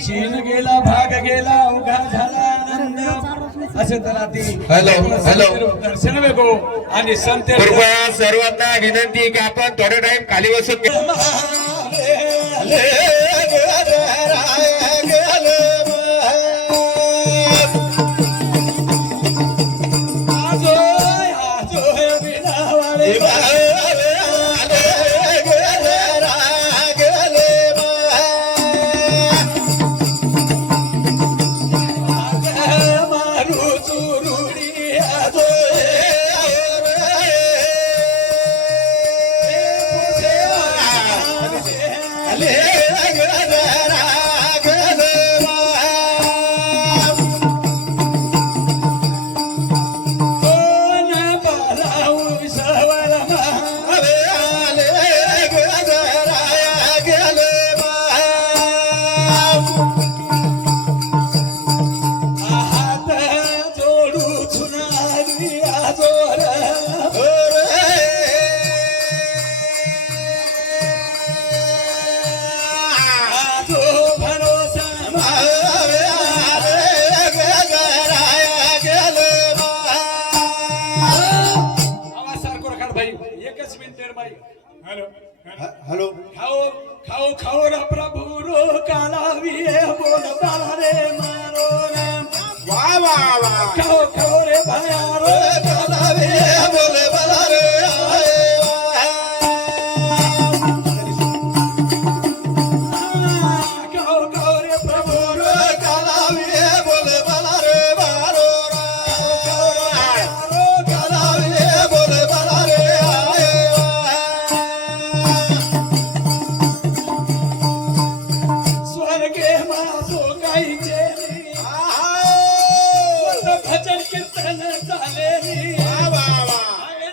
क्षीण गेला भाग गेला उघा झाला आनंद असे तर आधी हॅलो दर्शन वेगो आणि संत कृपया सर्वांना विनंती की आपण थोडा टाइम खाली बसून हेलो खाओ खाओ खाओ रा प्रभु रो काला विए बोल बाला रे मारो रे वाह वाह वाह खाओ खाओ रे भाया रो काला विए बोल बाला रे खाओ खाओ रे प्रभु रो काला विए बोल बाला रे मारो रो काला विए बोल बाला रे भजन कीर्तन चाले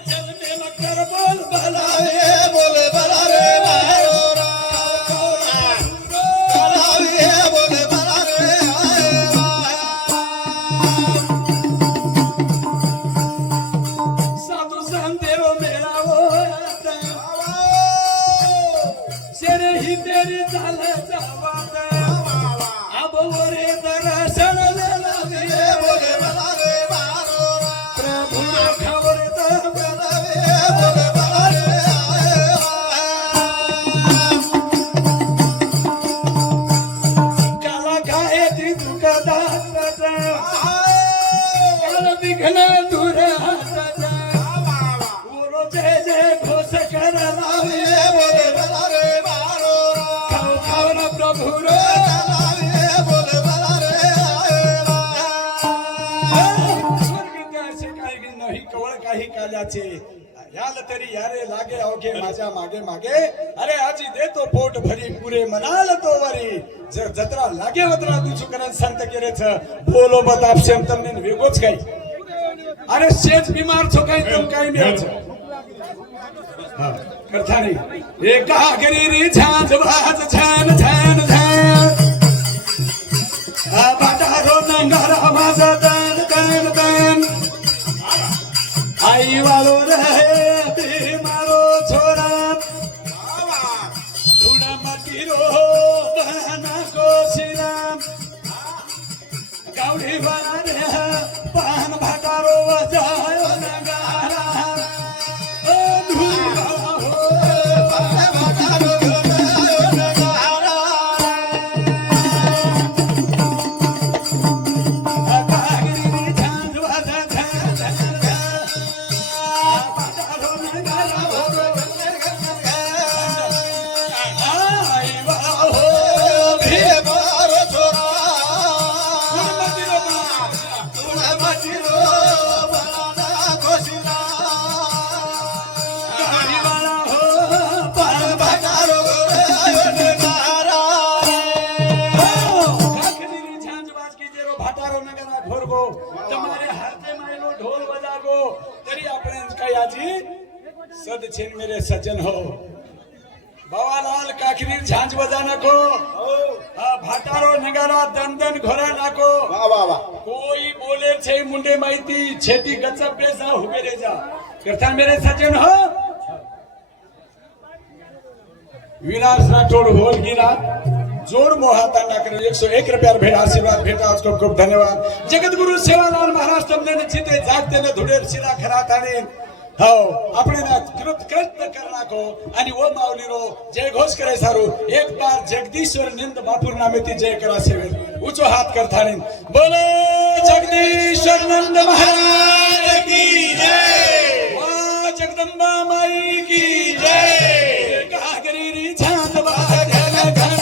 चल में मकर बोल भला रे बोल भला रे बोल भला रे साधु संतेरो मेरा वो शेरे ही तेरी चाल जावाता अब वरे दर्शन याल तरी यारे लागे अवघे माझ्या मागे मागे अरे आजी देतो पोट भरी पुरे मनाल तो वरी जर जत्रा लागे वत्रा तू चुकरन संत केरेच बोलो बताप शेम तमने वेगोच काही अरे शेज बीमार छो काही तुम काही मिळच हां करता नाही एका गरीरी झांज भाज छान छान छान आ बाटारो नंगारा माझा दान दान दान आई वालो रहे मारो छोरा थोड़ा मतीरो बहना को सिराम गावड़ी वाला रे पान भाटारो वजायो नगारा ओ धूरा हो पान भाटारो वजायो नगारा कागिरी झांझ वाजा झांझ ढोल बजागो तरी आपण काही आजी सद छेन मेरे सज्जन हो बावालाल काखनीर झांझ बजा नको भाटारो नगारा दंदन घोरा नाको कोई बोले छे मुंडे माहिती छेती गचप बेसा हुबे रे जा करता मेरे सज्जन हो विलास राठोड होल गिरा जोड मोहातांना करेल 101 रुपयावर भेट आशीर्वाद भेटा आज खूप खूप धन्यवाद जगद्गुरु सेवालाल महाराज तमने चिते जागते न धुडेर शिरा खरा ताणे हो આપણે ના કૃતકૃત્ય કર નાખો અને ઓ માવલીરો જય ઘોષ કરે સારું એક બાર જગદીશ્વર નિંદ બાપુર નામેથી જય કરા સેવે ઊંચો હાથ કર થાણી બોલો જગદીશ્વર નંદ મહારાજ की जय मां जगदंबा माई की जय गागरी छात बाजन घन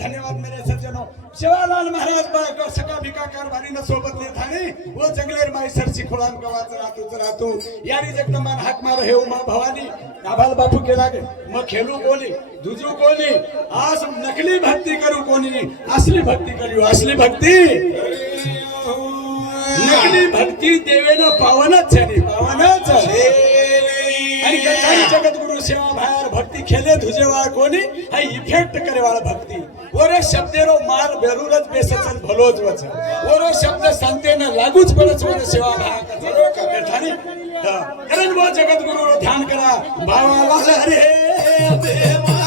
धन्यवाद मेरे सज्जनों शिवालाल महाराज बाग सका भिका कारभारी न सोबत ले थाणी व जंगलेर माई सरची खुळान गवाच राहतो यारी जगदंबान हाक मारो हे उमा भवानी आभाल बापू के लागे मग खेलू कोणी दुजू कोणी आज नकली भक्ती करू कोणी असली भक्ती करू असली भक्ती नकली भक्ती देवेन पावनच छे पावनच आणि काही जगद्गुरु सेवा बाहेर भक्ती खेले धुजेवाळ कोणी हा इफेक्ट करेवाळ भक्ती ओरे शब्देरो मार बेरूरच बेसचन भलोच वच ओरो शब्द संतेने लागूच पडच वर सेवा बाहेर ठाणी कारण वो जगद्गुरुरो ध्यान करा भावाला रे देवा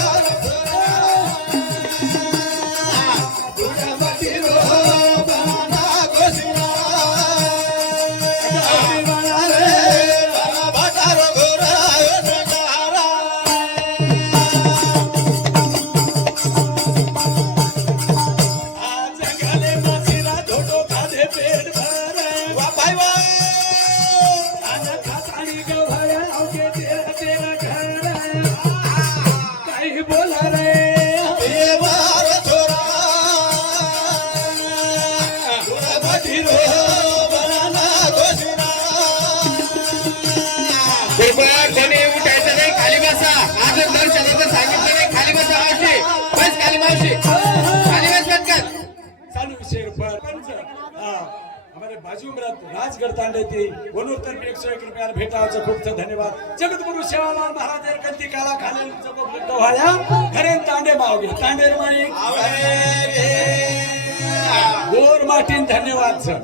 हमारे बाजू में राजगढ़ तांडे थी वनोत्तर में 101 रुपया भेटा खूब धन्यवाद जगद्गुरु सेवालाल महाराज कंती काला खाने जब गवाया घरे तांडे माओगे तांडे माई गोर माटीन धन्यवाद सर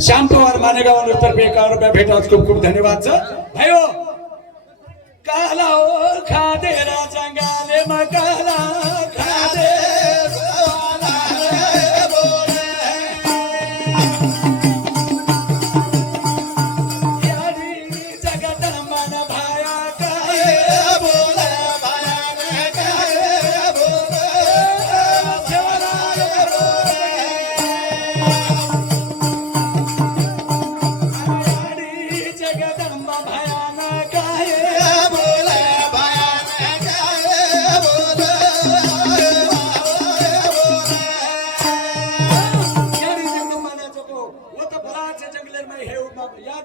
श्याम पवार मानेगाव वनोत्तर में 51 रुपया भेटा खूब खूब धन्यवाद सर भाइयों काला ओ खादे राजंगाले मकाला खादे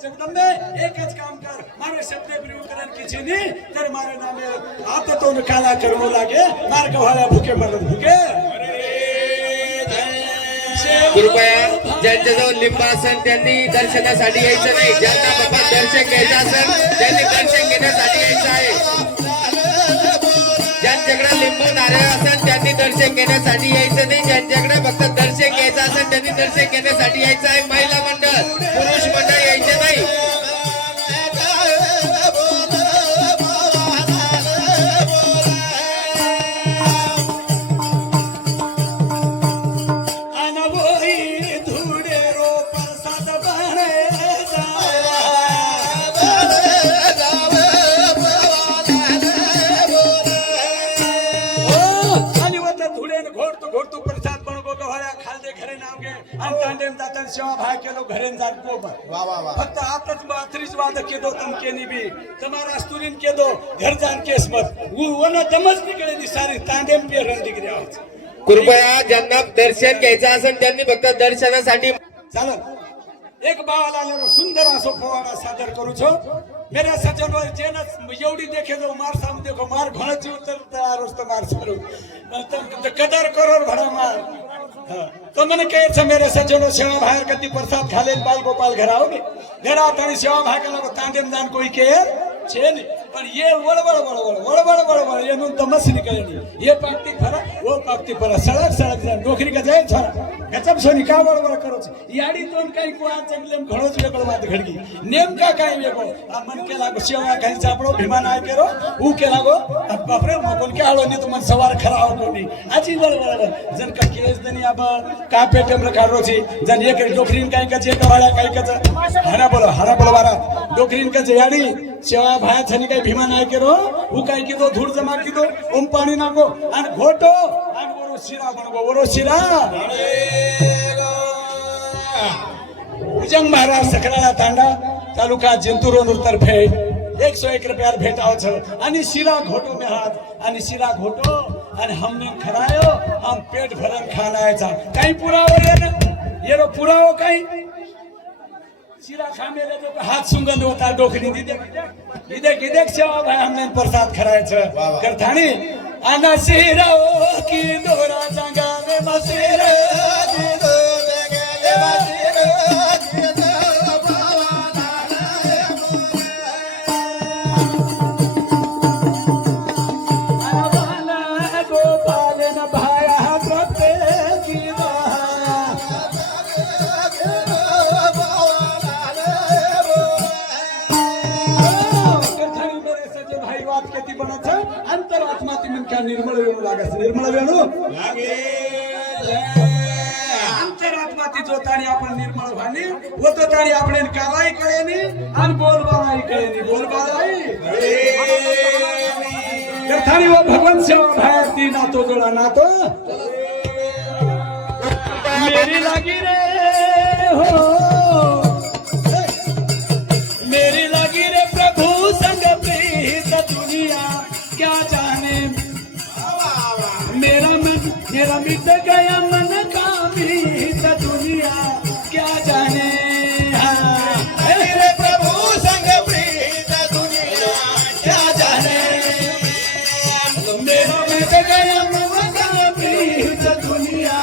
जगदंबे एकच काम कर मारे शब्द प्रयोगकरण किसी नहीं तर मारे नामे आता तो काला करू लागे मार गव्हाला भुके मरत भुके कृपया ज्यांच्याजवळ लिंब असेल त्यांनी दर्शनासाठी यायचं नाही ज्यांना बाबा दर्शन घ्यायचं असेल त्यांनी दर्शन घेण्यासाठी यायचं आहे ज्यांच्याकडे लिंबू नारळ असेल त्यांनी दर्शन घेण्यासाठी यायचं नाही ज्यांच्याकडे फक्त दर्शन घ्यायचं असेल त्यांनी दर्शन घेण्यासाठी यायचं आहे महिला मंडळ पुरुष मंडळ यायचे नाही घोड़तू प्रसाद बन गो गवाया गोबर वाह वाह वाह फक्त आताच त्रीज वाद केदो तुम केनी भी તમારા સ્તુરીન કેદો ઘર જાન કેસ મત વનો તમસ નીકળેલી સારી તાંડેમ पे रन डिग्री આવે कृपया ज्यांना दर्शन घ्यायचं असेल त्यांनी फक्त दर्शनासाठी ચાલો એક બાવાલાનો સુંદર આસો ફવારા સાદર કરું છું मेरा सज्जनो जेना एवढी देखे जो मार साम देखो मार घोडाची उतर आरोस तो मार सारू कदर करोर भडा मार तो મને કહે છે मेरे सज्जनो सेवा बाहेर कधी प्रसाद खाले बाल गोपाल घर आओगे घर आता आणि सेवा भागाला तांडेम जाण कोई के છે ને પણ ये વળવળ એનું તમસ નીકળે નહીં ये પાકતી ફરા वो પાકતી ફરા સળક સળક જાય નોકરી का જાય છોરા ગચમ સોની કા વળવળ કરો છે યાડી તોન કઈ કો આ જંગલેમ ઘણો જ વેકળ વાત ઘડगी नेमका काय वेगो आ मन के लागो सेवा काही सापडो भीमान आय केरो ऊ के लागो बापरे मगोन के आलो नी तुमन सवार खरा हो कोनी आजी वळवळ जन का केस दनी आब का पेटम रखारो छी जन एक डोकरीन काय का जे कवाळ्या काय का हरा बोलो बारा डोकरीन का जे याडी सेवा भाया छनी काय भीमान आय केरो ऊ काय कीदो धूळ जमा कीदो ओम पाणी नागो आणि घोटो आणि वरो शिरा बनगो वरो शिरा उजंग महाराज सकराळा तांडा तालुका जिंतूर तर्फे 101 रुपयार भेटाव छ आणि शिरा घोटो में हाथ आणि शिरा घोटो आणि हमने खरायो हम पेट भरन खानायचा काही पुरावो रे ना येरो पुरावो काही शिरा खामेले तो हात सुंगंध होता डोकरी इदे सेवा भाई हमने प्रसाद खरायचं करतानी आना शिरा की दोरा सांगावे मसिरा की दोरा गेले मसिरा निर्मळ वेणू लागस निर्मळ वेणू लागे अंतरात्मा ती जोताणी आपण निर्मळ व्हानी होतो ताणी आपण कावाई कळेनी आणि बोलबालाई कळेनी बोलबालाई यथानी वो भगवान सेवा भायर ती नातो जोडा नातो मेरी लागी रे हो मेरी लागी रे प्रभु संग प्रीत दुनिया क्या जाने मेरा मिट गया मन का मीत दुनिया क्या जाने मेरे प्रभु संग प्रीत दुनिया क्या जाने मेरा मिट गया मन का मीत दुनिया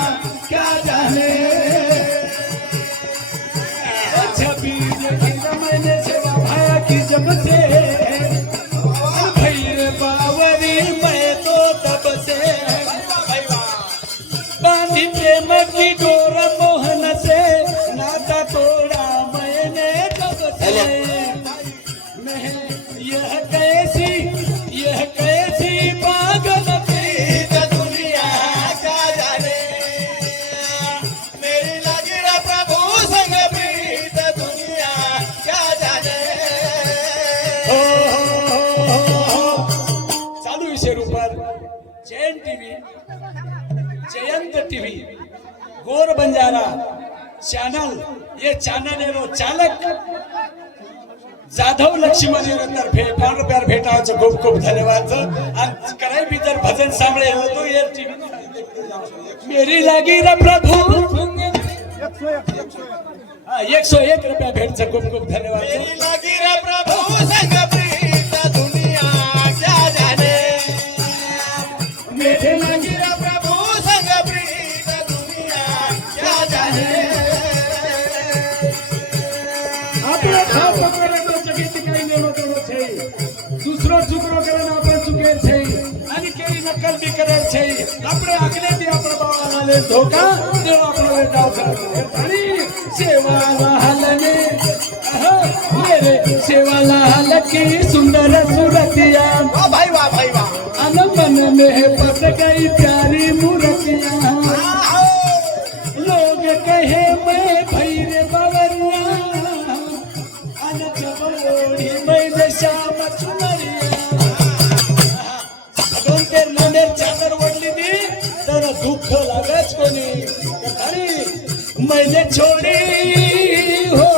क्या जाने छवि देखा मैंने सेवा भाया की जब से भैर बावरी मैं तो तब से बांधी प्रेम की डोर मोहन से नाता तोड़ा मैंने कब से मैं यह कैसी पागल प्रीत दुनिया क्या जाने मेरी लगी रे प्रभु संग प्रीत दुनिया क्या जाने चालू विषय रूपर जैन टीवी जयंत टीवी गोर बंजारा चॅनल ये चॅनल नो चालक जाधव लक्ष्मण तर्फे 5 रुपयार भेटावचं खूप खूप धन्यवाद आणि कराय भी जर भजन सांभळे होतो ये टीवी मेरी लागी रे प्रभु 101 रुपया भेटचं खूप खूप धन्यवाद मेरी लागी रे प्रभु संग प्रीत दुनिया क्या जाने मेरी लागी रे प्रभु संग प्रीत दुनिया क्या जाने આપણે ખાસ પકડે તો જગત કઈ લેવો દેવો છે દૂસરો છોકરો કરે ને આપણે ચૂકે છે અને કેવી નકલ બી કરે છે આપણે આગળથી આપણા બાવાને ધોકા દેવો આપણે દાવ કરી सेवा लाल ने मेरे सेवा लाल की सुंदर सूरतिया वाह भाई वाह अन मन में बस गई प्यारी मूर्तियां लोग कहे मैं भैर बवरिया अन चबलोड़ी मैं श्याम चुनरिया दोन तेर नंदेर चादर ओढली नी तर दुःख लागच कोणी अरे मैंने छोड़ी हो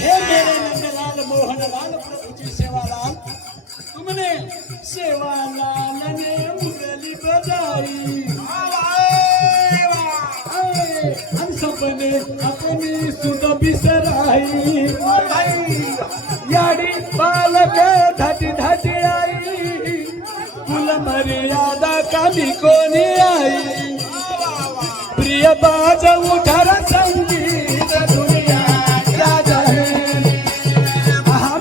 हे मेरे नंदलाल मोहनलाल प्रभुजी सेवालाल तुमने सेवालाल ने मुरली बजाई हम सबने अपनी सुध बिसराई याडी बालक धाटी धाटी आई कुल मर्यादा कमी कोणी आई प्रिय बाज उठर संगीत दुनिया क्या जाने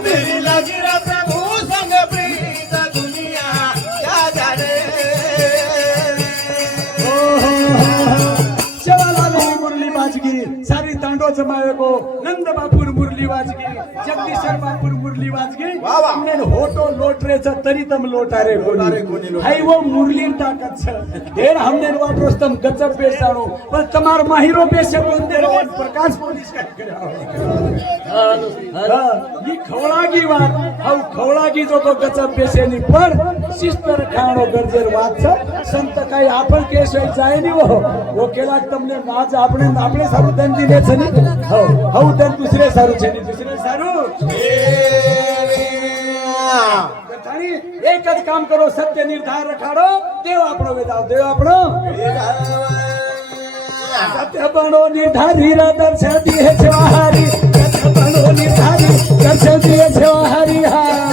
मेरी लगी रे प्रभु संग प्रीत दुनिया क्या जाने सेवालाल मुरली वाजगी सारी तांडो जमावे को नंद बापूर मुरली वाजगी जगदीश्वर बापूर मुरली वाजगी हमने होटो लोटरेचा तरी तम लोटारे बोली हाई वो मुरली टाकत छ देर हमने वाटरोस तम गजब बेसाणो पर तमार माहिरो बेसे कोण देर प्रकाश पोलीस काय करा ही खवळागी वाट हाऊ खवळागी जो तो गजब बेसेनी पण सिस्टर खाणो गरजेर वाच संत काही आपण केस जाय नी वो केला तमने आज આપણે સારું ધન દીને છે ને હવ ધન દુસરે સારું છે ને દુસરે સારું બધાની એક જ કામ કરો સત્ય નિર્ધાર રખાડો દેવ આપણો વેદાવ દેવ આપણો સત્ય બનો નિર્ધારી દર્શન દીએ છે હારી સત્ય બનો નિર્ધારી દર્શન દીએ છે હારી હા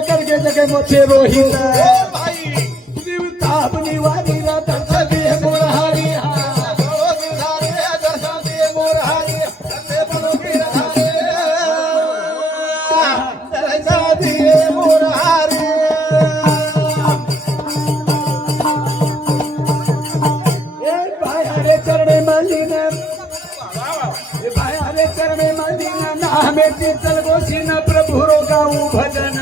करके जगह मोचे रोहित देवता अपनी वारी दर्शन दिए मोरहारी भाई चरणे मलिना भाई चरणे मलिना नामे चल गोसी न प्रभु रो गाऊ भजन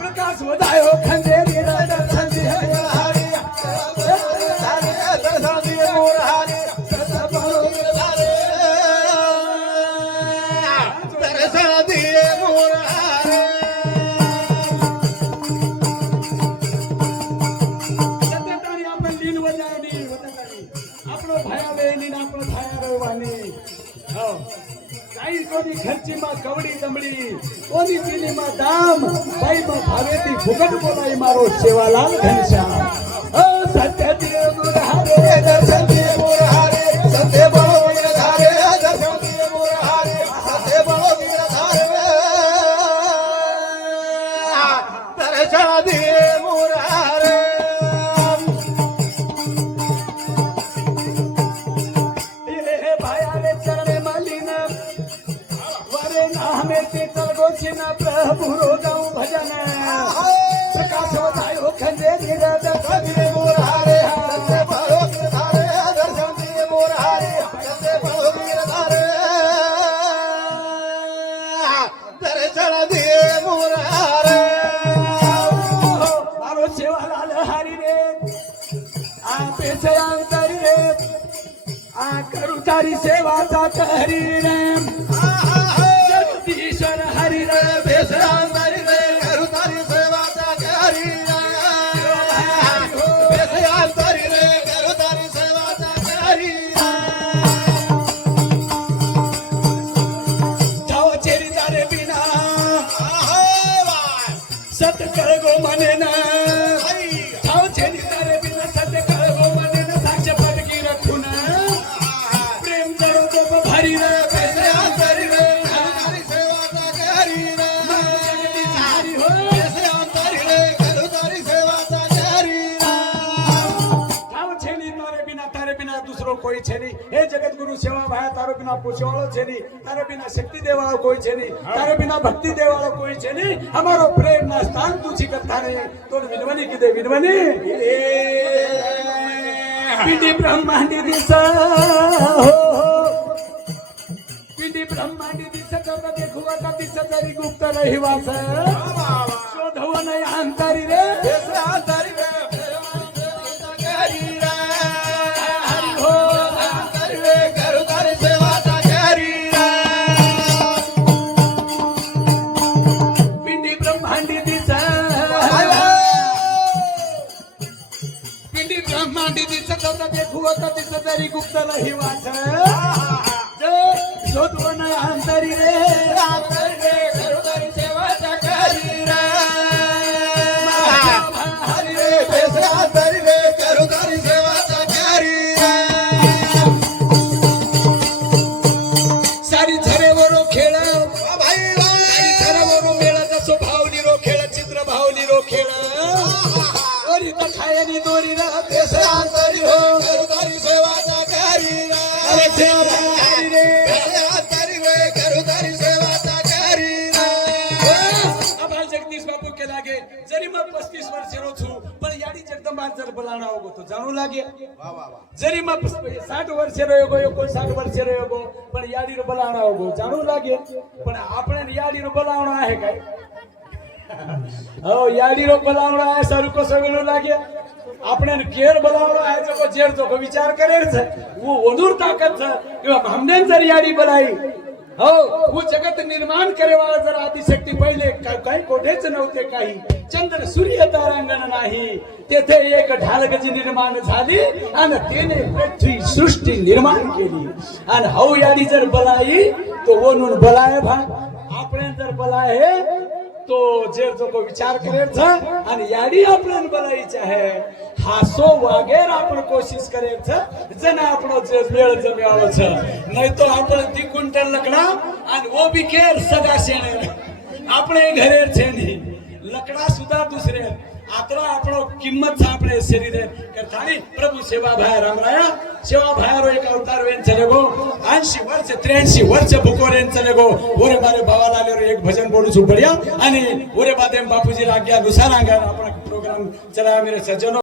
प्रकाश बधायो खंडेरी दर्शन दिए हरि दर्शन दिए मोर हरि दर्शन दिए मोर हरि सत्यतानी आपण लीन वजावणी वतकानी आपलो भाया वेनी ना आपलो भाया रोवानी हो काही कोणी घरची मा कवडी दमडी कोणी दिली मा दाम बाई मा भावेती फुकट बोलाई मारो सेवालाल घनश्याम ओ सत्य दिए मुरारे दर्शन दिए मुरारे सत्य बळो वीरधारे दर्शन दिए मुरारे सत्य बळो वीरधारे दर्शन दिए मुरारे ए भाया रे चरणे मलिना हमें चल गोचिन प्रभु रो गाऊ भजन प्रकाश बतायो खंडेरी दर्शन दिए मोर हारे सत्य बळो वीरधारे दर्शन दिए मोर हारे सत्य बळो वीरधारे दर्शन दिए मोर हारे मारो सेवालाल हरी रे आ पेसे अंतरी रे आ करू तारी सेवाचा हरी रे ईश्वर हरि रे बेसराम हरि रे करू तारी सेवाचा हरि बेसराम हरि रे करू तारी सेवाचा हरि जाओ चेरी तारे बिना सत कर गो मने ना जाओ चेरी तारे बिना सत कर गो मने ना साक्ष पटकी रखू ना प्रेम करो तो भरी रे बेसराम हरि दूसरो कोई छे नहीं। हे जगत गुरु सेवा भाया तारो बिना पूछवाळो छे नहीं, तारे बिना शक्ति देवाळो कोई छे नहीं, तारे बिना भक्ति देवाळो कोई छे नहीं। हमारो प्रेम ना स्थान तुझी कथा रे तोड विनवणी किदे विनवणी पिंडी ब्रह्मांडी दिसा हो पिंडी ब्रह्मांडी दिसा करता देखू आता दिसा तरी गुप्त रही वास शोधवन अंतरी रे अंतरी रे हरि हो अंतरी रे करू तारी सेवा सागरी पिंडी ब्रह्मांडी दिसा पिंडी ब्रह्मांडी दिसा करता देखू आता दिसा तरी गुप्त रही वास शोधवन अंतरी रे करू तारी सेवा सागरी हरि रे अंतरी रे करू तारी सेवा सागरी सारी झरेवरो खेळ सारी झरेवरो मेळाचा स्वभावली रो खेळ चित्र भावली रो खेळ ओरी तर खायनी दोरी रा पेस अंतरी हो करू तारी सेवा सागरी अरे देवा हरि रे अंतरी रे करू तारी सेवा सागरी आभार जगदीश बापू के लागे जरी मग 35 वर्ष रो छू पण याडी जगदंबा जर बोलाणा होगो तो जाणू लागे जरी मग 60 वर्ष रो होगो 59 वर्ष रो होगो पण याडी रो बोलाणा होगो जाणू लागे पण आपण याडी रो बोलावणा आहे काय हो याडी रो बोलावणा आहे सारू को सगळो लागे આપણે કેર બોલાવણો आहे જો જેર જો વિચાર કરે છે वो ઓનુર તાકાત છે કે हमने जर याडी बोलाई हो वो जगत निर्माण करे वाला जर आदिशक्ती पहिले काही कोठेच नव्हते काही चंद्र सूर्य तारांगण नाही तेथे एक ढालगजी निर्माण झाली आणि त्याने पृथ्वी सृष्टी निर्माण केली आणि हौ याडी जर बोलाई तो ओनून बोलाय भा आपण जर बोलाय तो जेर जो को विचार करे छ आणि याडी आपण बोलायची आहे हासो वागेर आपण कोशिश करे छ जन आपण जे मेळ जमेवाळो छ नाही तो आपण ती क्विंटल लकड़ा आणि वो बी केर सगा शेणे આપણે ઘરે છે ની લકડા સુધા દુસરે આતરો આપણો કિંમત છે આપણે શરીરે કરતાની પ્રભુ સેવા ભાઈ રામરાયા सेवा भायारो एक अवतार वेन चले गो 80 वर्ष 83 वर्ष भुकोरेन चले गो ओरे मारे भावाला आले एक भजन बोलू छु बढ़िया आणि ओरे बादेम बापूजी आज्ञा अनुसार आपण प्रोग्राम चला मेरे सज्जनों